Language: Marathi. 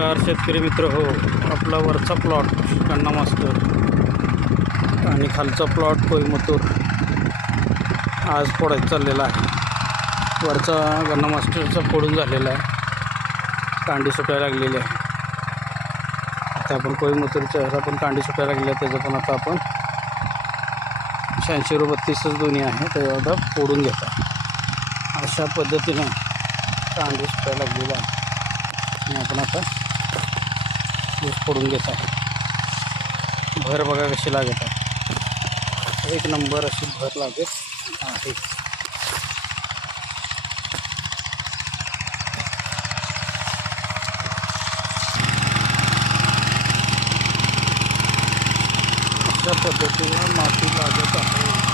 नमस्कार शेतकरी मित्र हो. आपला वरचा प्लॉट गन्ना मास्टर आणि खालचा प्लॉट कोईमतूर आज फोडायचा चाललेला आहे. वरचा गन्ना मास्टरचा फोडून झालेला आहे, कांडी सुटायला लागलेली आहे. आता आपण कोईमतूरच्या ह्याला पण कांडी सुटायला लागली आहे, त्याचं पण आता आपण 86-32 दोन्ही आहे ते आता फोडून घेतात. अशा पद्धतीनं कांडी सुटायला लागलेली आहे आणि आपण आता ऊस फोडून घेत आहे. भर बघा कशी लागत आहे, एक नंबर अशी भर लागत आहे. अशा पद्धतीनं माती लागत आहे.